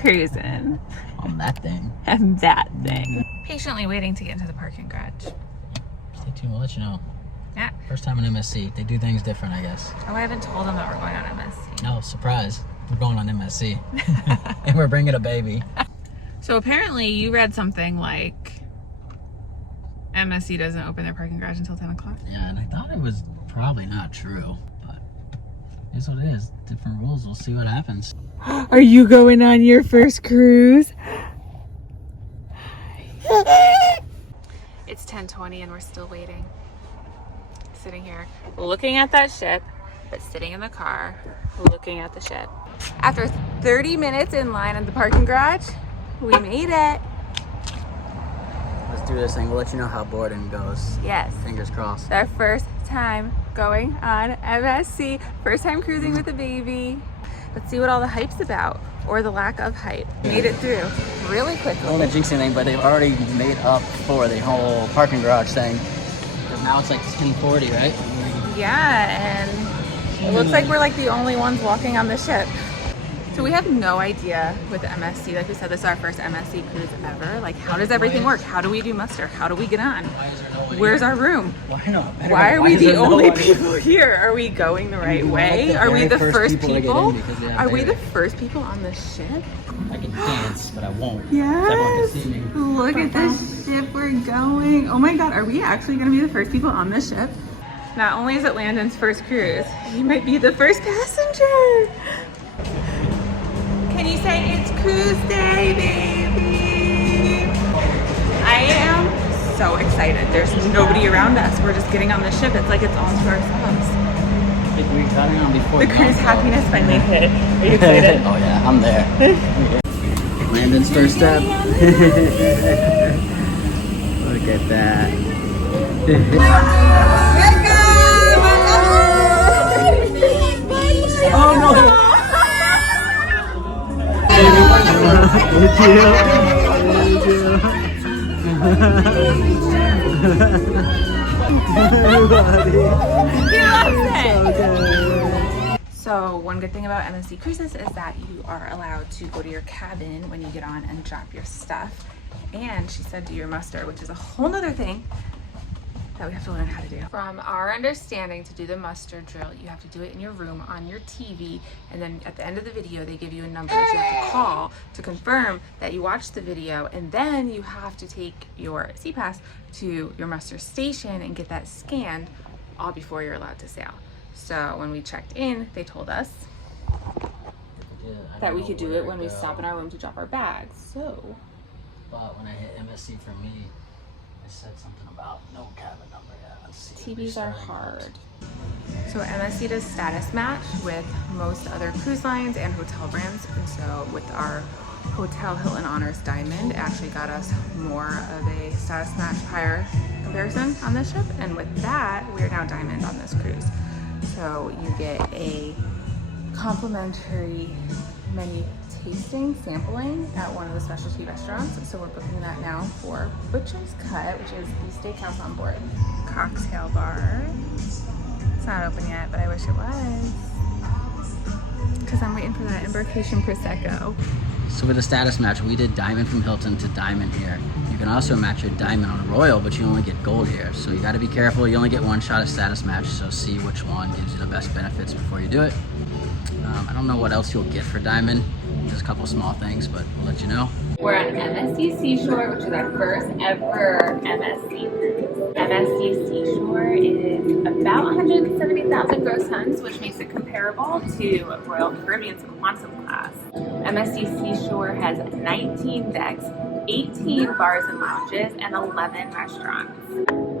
cruising. On that thing. And that thing. Patiently waiting to get into the parking garage. Stay tuned, we'll let you know. Yeah. First time in MSC. They do things different, I guess. Oh, I haven't told them that we're going on MSC. No, surprise. We're going on MSC. And we're bringing a baby. So apparently you read something like MSC doesn't open their parking garage until 10 o'clock. Yeah, and I thought it was probably not true, but it's what it is. Different rules. We'll see what happens. Are you going on your first cruise? It's 10:20 and we're still waiting. Sitting here looking at that ship, but sitting in the car looking at the ship. After 30 minutes in line at the parking garage, we made it. Let's do this thing. We'll let you know how boarding goes. Yes. Fingers crossed. Our first time going on MSC. First time cruising with a baby. Let's see what all the hype's about, or the lack of hype. Made it through really quickly. I don't want to jinx anything, but they've already made up for the whole parking garage thing. Because now it's like 10:40, right? Yeah, and it looks like we're like the only ones walking on the ship. So we have no idea with MSC. Like we said, this is our first MSC cruise ever. Like, how does everything work? How do we do muster? How do we get on? Where's our room? Why are we the only people here? Are we going the right way? Are we the first people? Are we the first people on the ship? I can dance, but I won't. Yes. Everyone can see me. Look at this ship we're going. Oh my God, are we actually gonna be the first people on this ship? Not only is it Landon's first cruise, he might be the first passenger. Can you say it's cruise day, baby? I am so excited. There's nobody around us. We're just getting on the ship. It's like it's all to ourselves. We got it on before. The cruise happiness finally hit. Are you excited? Oh yeah, I'm there. Landon's first step. Look at that. Oh no! So one good thing about MSC cruises is that you are allowed to go to your cabin when you get on and drop your stuff. And she said do your muster, which is a whole nother thing that we have to learn how to do. From our understanding, to do the muster drill, you have to do it in your room on your TV, and then at the end of the video they give you a number that you have to call to confirm that you watched the video, and then you have to take your SeaPass to your muster station and get that scanned all before you're allowed to sail. So when we checked in, they told us that we could do it when we stop in our room to drop our bags. So, but when I hit MSC for me, it said something about no cabin number. Yeah, let's see. TVs are hard. So MSC does status match with most other cruise lines and hotel brands, and so with our Hotel Hilton Honors Diamond, it actually got us more of a status match higher comparison on this ship, and with that, we are now Diamond on this cruise. So you get a complimentary menu tasting, sampling at one of the specialty restaurants. So we're booking that now for Butcher's Cut, which is the steakhouse on board. Cocktail bar. It's not open yet, but I wish it was. Because I'm waiting for that Embarkation Prosecco. So with the status match, we did Diamond from Hilton to Diamond here. You can also match your Diamond on Royal, but you only get Gold here. So you gotta be careful. You only get one shot at status match, so see which one gives you the best benefits before you do it. I don't know what else you'll get for Diamond. There's a couple small things, but we'll let you know. We're on MSC SEASHORE, which is our first ever MSC cruise. MSC SEASHORE is about 170,000 gross tons, which makes it comparable to Royal Caribbean's Quantum class. MSC SEASHORE has 19 decks, 18 bars and lounges, and 11 restaurants.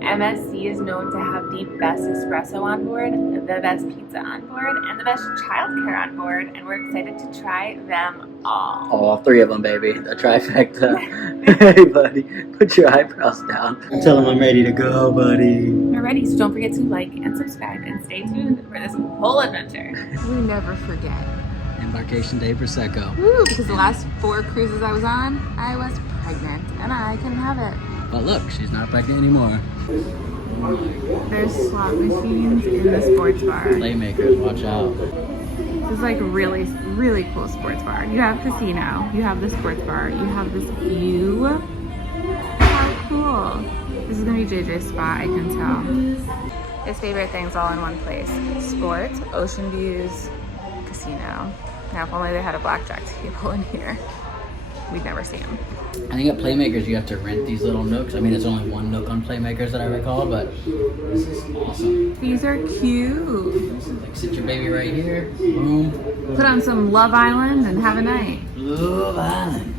MSC is known to have the best espresso on board, the best pizza on board, and the best childcare on board, and we're excited to try them all. All three of them, baby. The trifecta. Hey, buddy, put your eyebrows down. Tell them I'm ready to go, buddy. We're ready, so don't forget to like and subscribe, and stay tuned for this whole adventure. We never forget. Embarkation Day Prosecco. Woo, because the last 4 cruises I was on, I was pregnant, and I couldn't have it. But look, she's not pregnant anymore. There's slot machines in the sports bar. Playmakers, watch out. This is like really, really cool sports bar. You have casino, you have the sports bar, you have this view. How cool. This is gonna be JJ's spot, I can tell. His favorite things all in one place. Sports, ocean views, casino. Now if only they had a blackjack table in here, we'd never see him. I think at Playmakers you have to rent these little nooks. I mean, there's only one nook on Playmakers that I recall, but this is awesome. These are cute. Like, sit your baby right here, boom. Put on some Love Island and have a night. Love Island.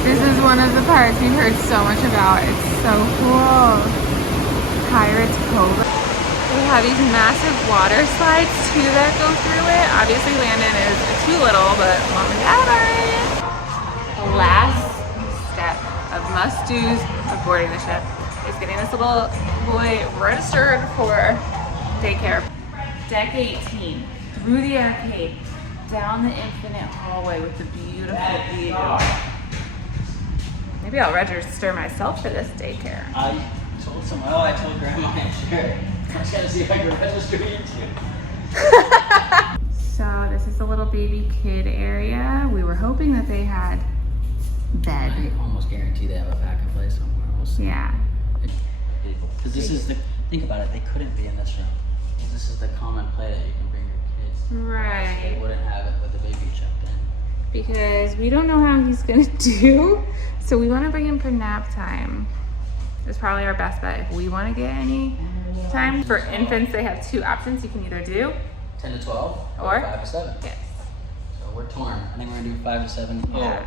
This is one of the parks we've heard so much about. It's so cool. Pirates Cove. They have these massive water slides too that go through it. Obviously Landon is too little, but mom and dad are in. The last step of must-dos of boarding the ship is getting this little boy registered for daycare. Deck 18, through the arcade, down the infinite hallway with the beautiful view. Maybe I'll register myself for this daycare. I told someone, I told Grandma, sure. I just gotta see if I can register you too. So this is the little baby kid area. We were hoping that they had bed. I almost guarantee they have a pack and play somewhere. We'll see. Yeah. Because this is the, think about it, they couldn't be in this room. Because this is the common play that you can bring your kids. Right. They wouldn't have it with the baby checked in. Because we don't know how he's gonna do. So we wanna bring him for nap time. It's probably our best bet if we wanna get any time. For infants, they have two options you can either do. 10 to 12 Or 5 to 7. Yes. So we're torn. I think we're gonna do 5 to 7. Yeah.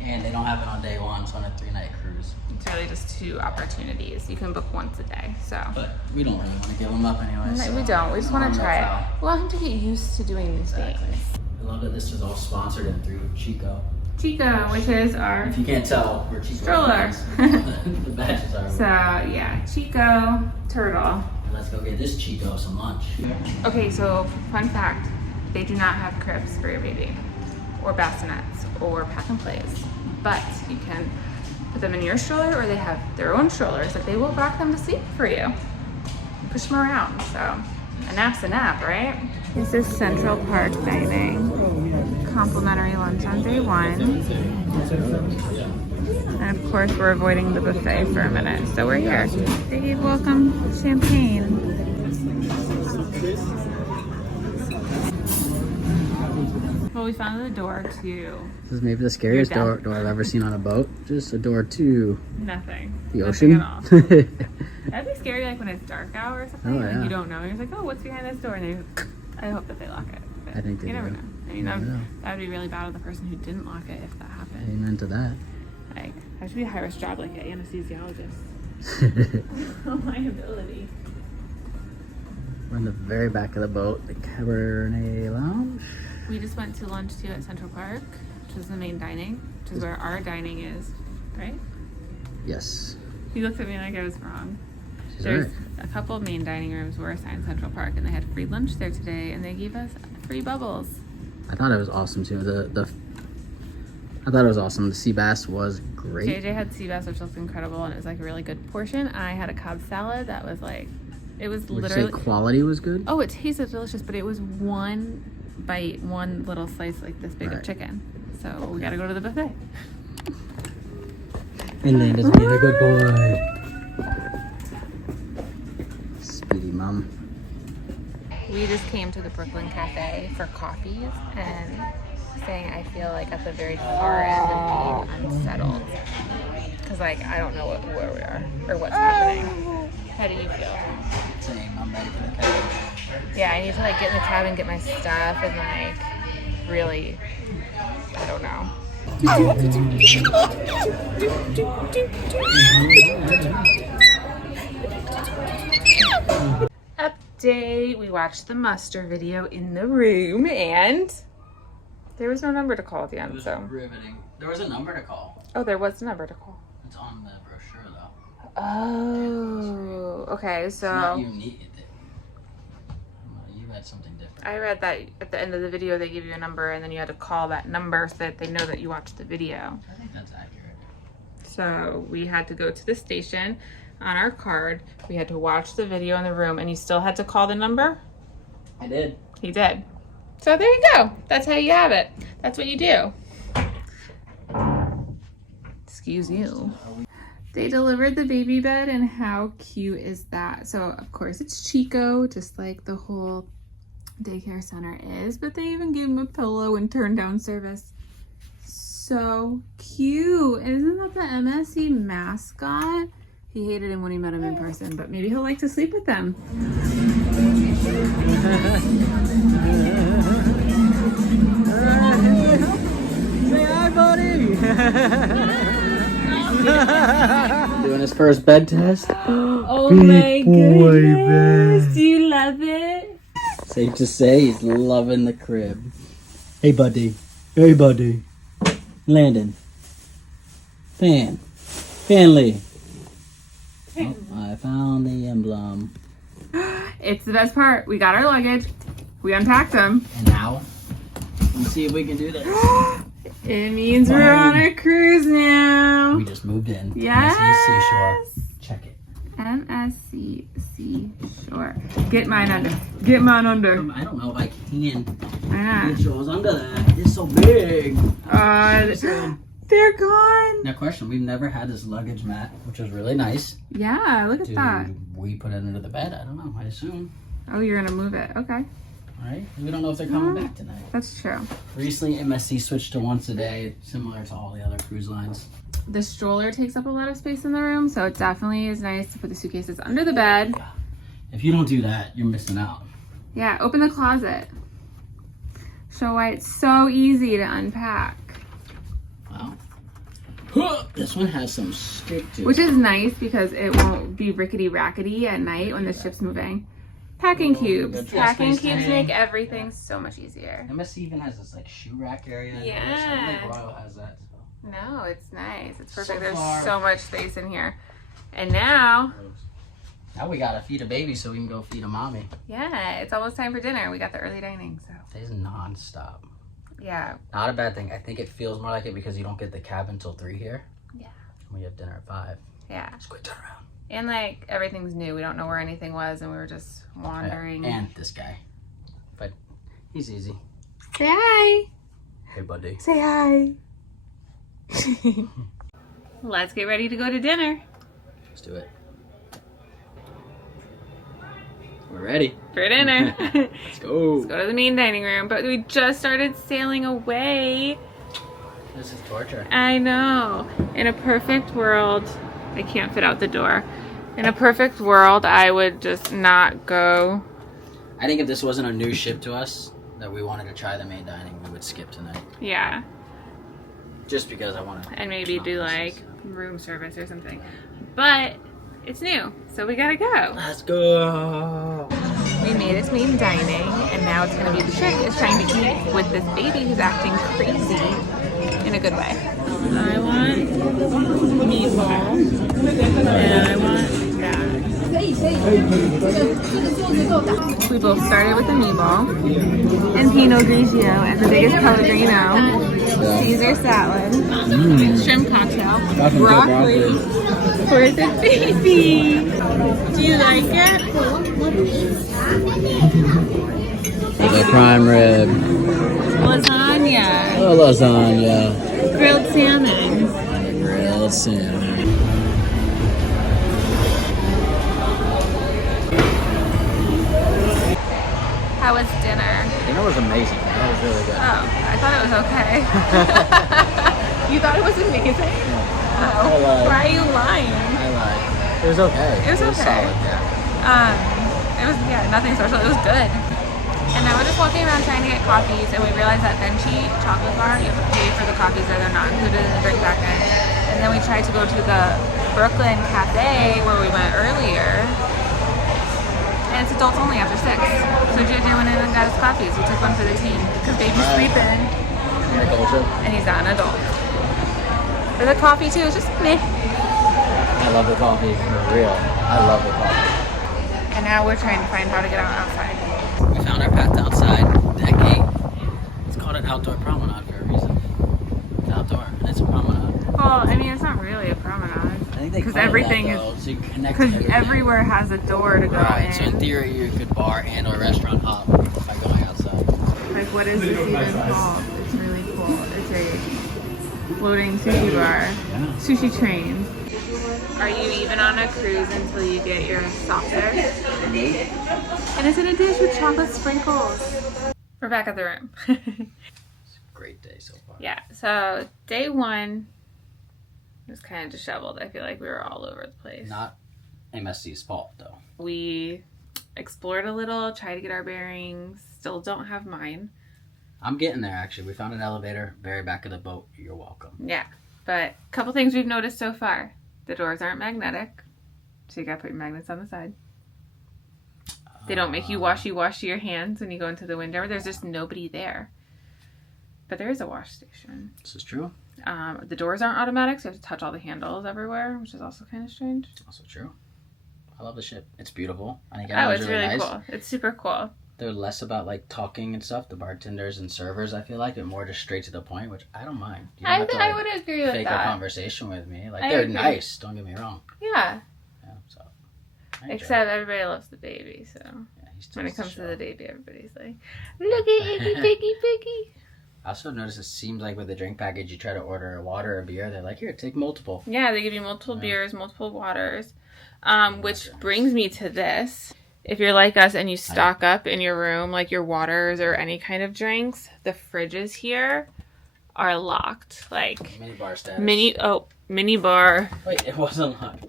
And they don't have it on day one, so on a 3-night cruise. It's really just two opportunities. You can book once a day, so. But we don't really want to give them up anyway. No, So we don't. We just want to no try foul. it. We want him to get used to doing these Exactly. things. I love that this is all sponsored and through Chico. Chico, which is our If you can't tell, we're Chico. stroller. The badges are. So yeah, Chico, turtle. And let's go get this Chico some lunch. Okay, so fun fact, they do not have cribs for your baby, or bassinets, or pack and plays. But you can put them in your stroller, or they have their own strollers that they will rock them to sleep for you. And push them around, so a nap's a nap, right? This is Central Park dining. Complimentary lunch on day one. And of course we're avoiding the buffet for a minute, so we're here. They gave welcome champagne. Well, we found the door to This is maybe the scariest door I've ever seen on a boat. Just a door to nothing. the Nothing ocean. at all. That'd be scary, like when it's dark out or something. Oh, Like yeah. you don't know. You're like, oh, what's behind this door? And they, I hope that they lock it. But I think they you never do. know. I mean, never know. that'd be really bad on the person who didn't lock it if that happened. Amen to that. Like, that should be a high risk job, like an anesthesiologist. Liability. We're in the very back of the boat, the Cabernet Lounge. We just went to lunch too at Central Park, which is the main dining, which is where our dining is, right? Yes. He looked at me like I was wrong. She's There's right. a couple of main dining rooms were assigned Central Park, and they had free lunch there today, and they gave us free bubbles. I thought it was awesome too. I thought it was awesome. The sea bass was great. JJ had sea bass, which looked incredible, and it was like a really good portion. I had a Cobb salad that was like, it was Would literally. you say quality was good? Oh, it tasted delicious, but it was one bite, one little slice like this big of Right. chicken. So we gotta go to the buffet. And Landon's being a good boy. Speedy mom. We just came to the Brooklyn Cafe for coffees and saying I feel like at the very far end of being unsettled. Because like I don't know where we are or what's happening. How do you feel? Same, I'm ready for the cabin. Yeah, I need to like get in the cabin, get my stuff, and like really, I don't know. Update, we watched the muster video in the room and there was no number to call at the It end, was so. riveting. There was a number to call. Oh, there was a number to call. It's on the brochure though. Oh, okay, It's not so unique. You had something different. I read that at the end of the video they give you a number and then you had to call that number so that they know that you watched the video. I think that's accurate. So we had to go to the station on our card. We had to watch the video in the room and you still had to call the number? I did. He did. So there you go. That's how you have it. That's what you do. Excuse you. They delivered the baby bed, and how cute is that? So of course it's Chico, just like the whole daycare center is, but they even gave him a pillow and turn down service. So cute. Isn't that the MSC mascot? He hated him when he met him in person, but maybe he'll like to sleep with them. Say hi, buddy. Doing his first bed test. Oh my goodness. Do you love it? Safe to say he's loving the crib. Hey, buddy. Hey, buddy. Landon. Fanley. Oh, I found the emblem. It's the best part. We got our luggage. We unpacked them. And now, let's see if we can do this. It means we're on a cruise now. We just moved in. Yes. MSC SEASHORE. Check it. MSC SEASHORE. Get mine under. Get mine under. I don't know if I can. Ah. It shows under that. It's so big. They're gone. Now, question: we've never had this luggage mat, which was really nice. Yeah, look at that. We put it under the bed. I don't know. I assume. Oh, you're gonna move it. Okay. All right. We don't know if they're coming back tonight. That's true. Recently, MSC switched to once a day, similar to all the other cruise lines. The stroller takes up a lot of space in the room, so it definitely is nice to put the suitcases under the bed. If you don't do that, you're missing out. Yeah, open the closet. Show why it's so easy to unpack. Wow. This one has some stick to it. Which is nice because it won't be rickety-rackety at night when the ship's moving. Packing cubes. Packing cubes make everything so much easier. MSC even has this like shoe rack area. Yeah. I don't think Royal has that. So. No, it's nice. It's perfect. So There's far. so much space in here. And now, Now we gotta feed a baby so we can go feed a mommy. yeah, it's almost time for dinner. We got the early dining, so. It's non-stop. Yeah. Not a bad thing. I think it feels more like it because you don't get the cab until 3 here. Yeah. We have dinner at 5. Yeah. It's a quick turnaround. And like everything's new. We don't know where anything was and we were just wandering. And this guy. But he's easy. Say hi. Hey, buddy. Say hi. Let's get ready to go to dinner. Let's do it. We're ready. For dinner. Let's go. Let's go to the main dining room. But we just started sailing away. This is torture. I know. In a perfect world, I can't fit out the door. In a perfect world, I would just not go. I think if this wasn't a new ship to us, that we wanted to try the main dining, we would skip tonight. Yeah. Just because I want to. And maybe do like room service or something. But it's new, so we gotta go. Let's go. We made it to main dining, and now it's gonna be the trick is trying to eat with this baby who's acting crazy in a good way. I want meatball, and I want that. We both started with the meatball, and Pinot Grigio, and the biggest Pellegrino, Caesar salad, shrimp cocktail, broccoli for the baby. Do you like it? The prime rib. Lasagna, Oh, lasagna. grilled salmon. Grilled salmon. How was dinner? Dinner was amazing. That was really good. Oh, I thought it was okay. You thought it was amazing? I Oh, lied. why are you lying? I lied. It was okay. It was okay. solid, yeah. It was, yeah, nothing special. It was good. And now we're just walking around trying to get coffees, and we realized that Benchi chocolate bar, you have to pay for the coffees that are not included in the drink package. And then we tried to go to the Brooklyn Cafe where we went earlier. And it's adults only after 6. So JJ went in and got us coffees. We took one for the team because baby's sleeping and he's not an adult. For the coffee too, it's just meh. I love the coffee, for real. I love the coffee. And now we're trying to find how to get out outside. We found our path outside that gate. It's called an outdoor promenade for a reason. It's outdoor, and it's a promenade. Well, I mean, it's not really a promenade. I think they Because call it everything that, is- though, so you can connect Because everything. everywhere has a door to go Right, in. so in theory, you could bar and or restaurant hop by going outside. Like, what is this even called? It's really cool. It's a floating sushi bar. Sushi train. Are you even on a cruise until you get your soft serve? And it's in a dish with chocolate sprinkles. We're back at the room. It's a great day so far. Yeah, so day one was kind of disheveled. I feel like we were all over the place. Not MSC's fault, though. We explored a little, tried to get our bearings. Still don't have mine. I'm getting there, actually. We found an elevator, very back of the boat. You're welcome. Yeah, but a couple things we've noticed so far. The doors aren't magnetic, so you gotta put your magnets on the side. They don't make you wash your hands when you go into the window. There's just nobody there. But there is a wash station. This is true. The doors aren't automatic, so you have to touch all the handles everywhere, which is also kind of strange. Also true. I love the ship. It's beautiful. I think it's really nice. Cool. It's super cool. They're less about like talking and stuff. The bartenders and servers, I feel like, are more just straight to the point, which I don't mind. You don't have to, I would agree with fake that. a conversation with me. Like, they're nice. Don't get me wrong. Yeah. Yeah. So. Except everybody loves the baby, so when it comes to the baby, everybody's like, "Look at Iggy, Piggy, Piggy." I also noticed it seems like with the drink package, you try to order a water or a beer, they're like, here, take multiple. Yeah, they give you multiple beers, multiple waters. Which brings me to this. If you're like us and you stock up in your room, like your waters or any kind of drinks, the fridges here are locked. Like mini bar status. Mini bar. Wait, it wasn't locked.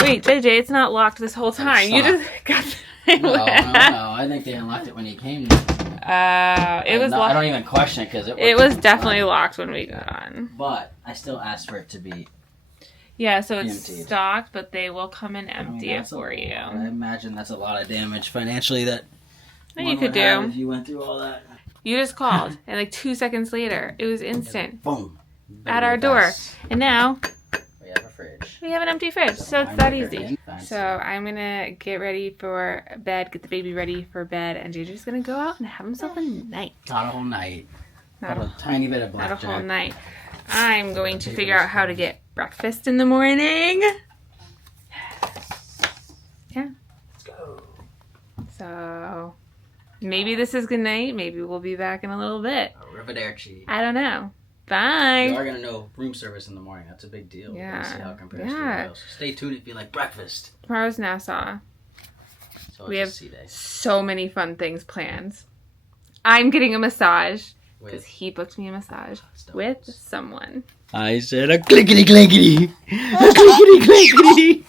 Wait, JJ, it's not locked this whole time. You just got No. I think they unlocked it when you came. It was locked. I don't even question it because it was definitely locked when we got on. But I still asked for it to be. Yeah, so it's emptied. Stocked, but they will come and empty it for you. I imagine that's a lot of damage financially that you could do. If you went through all that. You just called, and like 2 seconds later, it was instant. Boom. At our door. And now we have a fridge. We have an empty fridge, so it's that easy. So I'm going to get ready for bed, get the baby ready for bed, and JJ's going to go out and have himself a night. Not a whole night. Not a tiny bit of blackjack. Not a whole night. I'm going to figure out how to get breakfast in the morning. Yeah. Let's go. So maybe this is good night. Maybe we'll be back in a little bit. Arrivederci. I don't know. Bye. You are going to know room service in the morning. That's a big deal. Yeah. We'll see how it compares to the else. Stay tuned if you like breakfast. Tomorrow's Nassau. So we have so many fun things planned. I'm getting a massage because he booked me a massage with someone. I said a clickety clankety. A clickety clankety.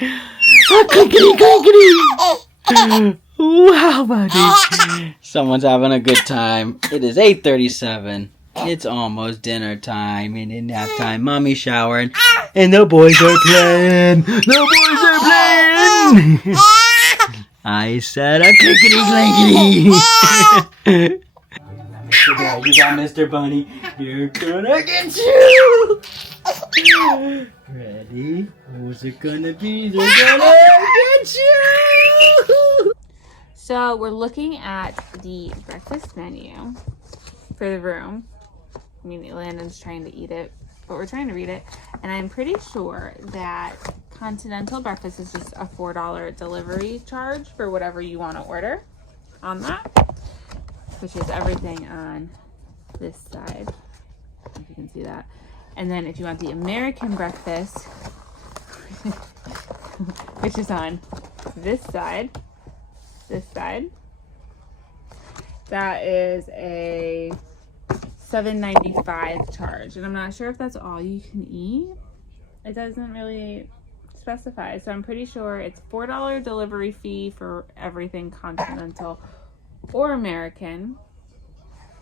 A clickety clankety. Wow, buddy. Someone's having a good time. It is 8:37. It's almost dinner time and in nap time. Mommy's showering and the boys are playing. The boys are playing. I said a clickety clankety. You got Mr. Bunny. You're gonna get you. Ready? Who's it gonna be? They're gonna get you. So we're looking at the breakfast menu for the room. I mean, Landon's trying to eat it, but we're trying to read it. And I'm pretty sure that continental breakfast is just a $4 delivery charge for whatever you want to order on that, which is everything on this side, if you can see that. And then if you want the American breakfast, which is on this side, that is a $7.95 charge, and I'm not sure if that's all you can eat. It doesn't really specify, so I'm pretty sure it's $4 delivery fee for everything continental or American,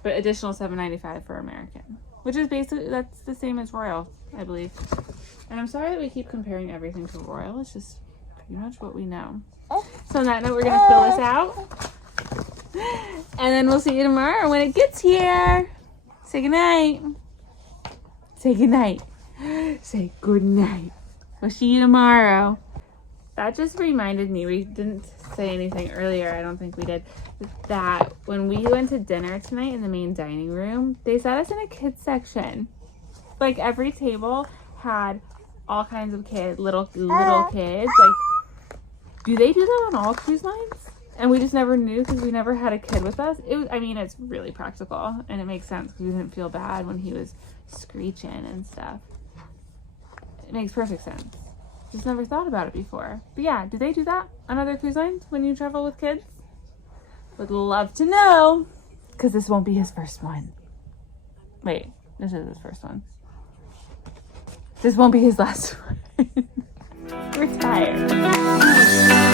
but additional $7.95 for American, which is basically that's the same as Royal, I believe. And I'm sorry that we keep comparing everything to Royal. It's just pretty much what we know. So on that note, we're gonna fill this out, and then we'll see you tomorrow when it gets here. Say goodnight. Say goodnight. Say good night. We'll see you tomorrow. That just reminded me, we didn't say anything earlier, I don't think we did, that when we went to dinner tonight in the main dining room, they sat us in a kids section. Like every table had all kinds of kids, little kids. Like, do they do that on all cruise lines? And we just never knew because we never had a kid with us. It was, I mean, it's really practical and it makes sense because we didn't feel bad when he was screeching and stuff. It makes perfect sense. Just never thought about it before. But yeah, do they do that on other cruise lines when you travel with kids? Would love to know because this won't be his first one. Wait, this is his first one. This won't be his last one. We're tired.